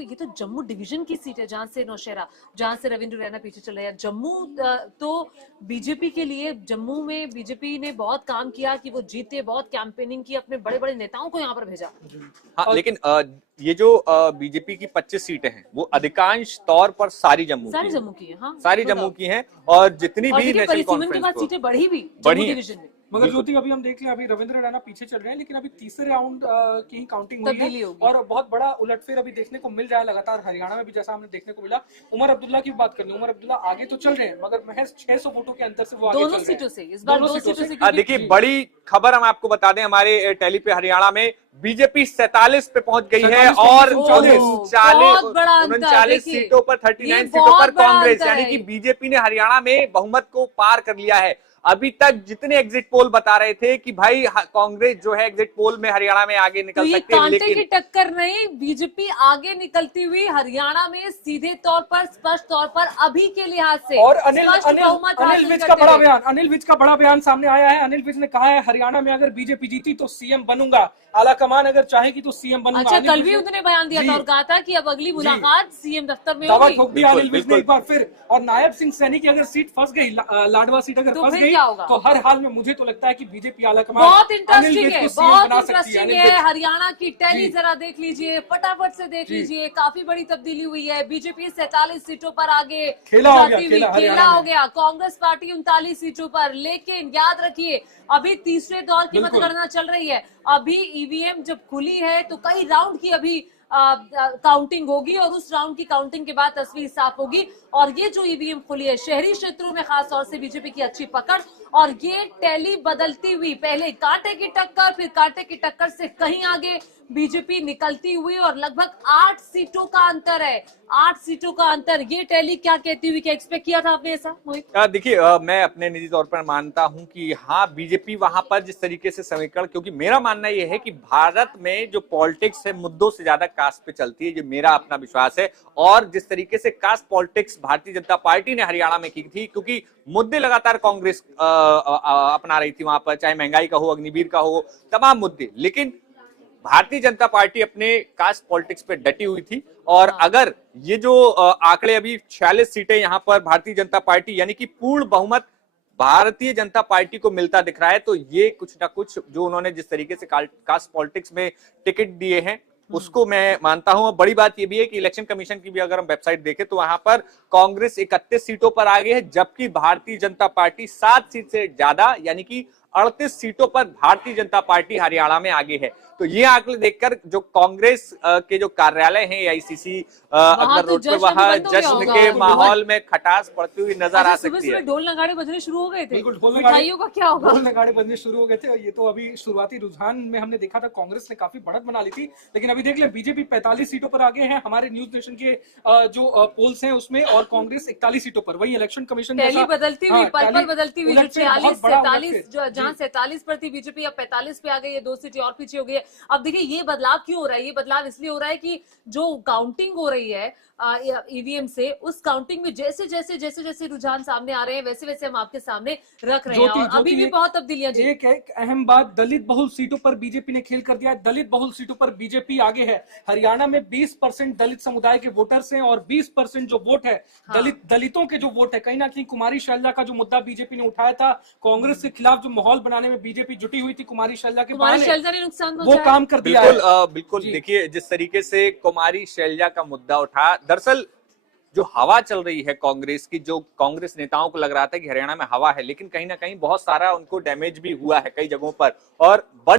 हो ये तो जम्मू डिवीजन की सीट है जहां से नौशेरा, जहां से रविंद्र रैना पीछे चल रहे हैं। जम्मू तो बीजेपी के लिए, जम्मू में बीजेपी ने बहुत काम किया कि वो जीते, बहुत कैंपेनिंग की, अपने बड़े बड़े नेताओं को यहाँ पर भेजा। हाँ, लेकिन ये जो बीजेपी की 25 सीटें हैं वो अधिकांश तौर पर सारी जम्मू की है। हाँ, सारी जम्मू की हैं और जितनी भी नेशनल परिसीमन के कॉन्फ्रेंस बाद को सीटें बढ़ी भी बढ़ी जम्मू हैं। डिवीजन में। मगर ज्योति अभी हम देख लें, अभी रविंद्र रैना पीछे चल रहे हैं, लेकिन अभी तीसरे राउंड की ही काउंटिंग हुई तब्दीली है होगी। और बहुत बड़ा उलटफेर अभी देखने को मिल रहा है लगातार हरियाणा में भी, जैसा हमने देखने को मिला। उमर अब्दुल्ला की बात करनी, उमर अब्दुल्ला आगे तो चल रहे हैं मगर महज 600 वोटों के अंतर से वो आगे चल रहे हैं। दोनों सीटों से इस बार, 2 सीटों से। देखिए, बड़ी खबर हम आपको बता दें, हमारे टेली पे हरियाणा में बीजेपी 47 पे पहुंच गई है और 39 सीटों पर 39 सीटों पर कांग्रेस, यानी कि बीजेपी ने हरियाणा में बहुमत को पार कर लिया है। अभी तक जितने एग्जिट पोल बता रहे थे कि भाई कांग्रेस जो है एग्जिट पोल में हरियाणा में आगे निकल तो सकती है, लेकिन की टक्कर नहीं, बीजेपी आगे निकलती हुई हरियाणा में सीधे तौर पर, स्पष्ट तौर पर अभी के लिहाज से। और अनिल विज का बड़ा बयान, अनिल विज का बड़ा बयान सामने आया है। अनिल विज ने कहा है हरियाणा में अगर बीजेपी जीती तो सीएम बनूंगा, आला कमान अगर चाहेगी तो सीएम बनूंगा। अच्छा, कल भी उन्होंने बयान दिया था और कहा था कि अब अगली मुलाकात सीएम दफ्तर में दावा होगी। ठोक दिया अनिल विज ने एक बार फिर। और नायब सिंह सैनी की अगर सीट फंस गई, लाडवा सीट अगर फंस गई तो हर हाल में मुझे तो लगता है कि बीजेपी आला कमान बहुत इंटरेस्टिंग है, बहुत इंटरेस्टिंग है। हरियाणा की टैली जरा देख लीजिए, फटाफट से देख लीजिए, काफी बड़ी तब्दीली हुई है। बीजेपी 47 सीटों पर आगे खेला हो गया, कांग्रेस पार्टी 39 सीटों पर। लेकिन याद रखिए अभी तीसरे दौर की मतगणना चल रही है। अभी ईवीएम जब खुली है तो कई राउंड की अभी काउंटिंग होगी और उस राउंड की काउंटिंग के बाद तस्वीर साफ होगी। और ये जो ईवीएम खुली है शहरी क्षेत्रों में खास तौर से बीजेपी की अच्छी पकड़, और ये टैली बदलती हुई, पहले कांटे की टक्कर, फिर कांटे की टक्कर से कहीं आगे बीजेपी निकलती हुई, और लगभग 8 सीटों का अंतर है, 8 सीटों का अंतर। ये टैली क्या कहती हुई, क्या एक्सपेक्ट किया था आपने ऐसा? देखिए, मैं अपने निजी तौर पर मानता हूं कि हाँ, बीजेपी वहां पर जिस तरीके से समीकरण, क्योंकि मेरा मानना यह है कि भारत में जो पॉलिटिक्स है मुद्दों से ज्यादा कास्ट पे चलती है, ये मेरा अपना विश्वास है। और जिस तरीके से caste politics Bharatiya Janata party ने हरियाणा में की थी, क्योंकि मुद्दे लगातार कांग्रेस अपना रही थी वहां पर, चाहे महंगाई का हो, अग्निवीर का हो, तमाम मुद्दे, लेकिन भारतीय जनता पार्टी अपने कास्ट पॉलिटिक्स पे डटी हुई थी। और अगर ये जो आंकड़े अभी 46 सीटें यहां पर भारतीय जनता पार्टी, यानी कि पूर्ण बहुमत भारतीय जनता पार्टी को मिलता दिख रहा है, तो ये कुछ ना कुछ जो उन्होंने जिस तरीके से कास्ट पॉलिटिक्स में टिकट दिए हैं उसको मैं मानता हूं। बड़ी बात यह भी है कि इलेक्शन कमीशन की भी अगर हम वेबसाइट देखें तो वहां पर कांग्रेस 31 सीटों पर आगे है, जबकि भारतीय जनता पार्टी 7 सीट से ज्यादा, यानी कि 38 सीटों पर भारतीय जनता पार्टी हरियाणा में आगे है। तो ये आंकड़े देखकर जो कांग्रेस के जो कार्यालय हैं आईसीसी अकबर रोड पर, वहां जश्न के माहौल में खटास पड़ती हुई नजर आ सकती है। ढोल नगाड़े बजने शुरू हो गए थे, मिठाइयों का क्या होगा? ढोल नगाड़े बजने शुरू हो गए थे। और ये तो अभी शुरुआती रुझान में हमने देखा था कांग्रेस ने काफी बढ़त बना ली थी, लेकिन अभी देख ले बीजेपी 45 सीटों पर आगे है हमारे न्यूज नेशन के जो पोल्स हैं उसमें, और कांग्रेस 41 सीटों पर। वही इलेक्शन कमीशन बदलती हुई, पल बदलती हुई, 46 47 जहां 47 पर थी बीजेपी, अब 45 पे आ गई है, 2 सीटें और पीछे हो गई है। अब देखिए ये बदलाव क्यों हो रहा है? ये बदलाव इसलिए हो रहा है कि जो काउंटिंग हो रही है ईवीएम से, उस काउंटिंग में जैसे जैसे रुझान सामने आ रहे हैं वैसे वैसे हम आपके सामने रख रहे हैं। और अभी भी बहुत तब्दीलियां। एक अहम बात, दलित बहुल सीटों पर बीजेपी ने खेल कर दिया है। दलित बहुल सीटों पर बीजेपी आगे है। हरियाणा में 20% दलित समुदाय के वोटर्स हैं और 20% जो वोट है दलितों के जो वोट है, कहीं ना कहीं कुमारी शैलजा का जो मुद्दा बीजेपी ने उठाया था, कांग्रेस के खिलाफ जो माहौल बनाने में बीजेपी जुटी हुई थी, कुमारी शैलजा ने नुकसान वो काम कर दिया। बिल्कुल देखिए, जिस तरीके से कुमारी शैलजा का मुद्दा उठा, दरअसल जो हवा चल रही है कांग्रेस की, जो कांग्रेस नेताओं को लग रहा था कि हरियाणा में हवा है, लेकिन कहीं ना कहीं बहुत सारा उनको डैमेज भी हुआ है कई जगहों पर। और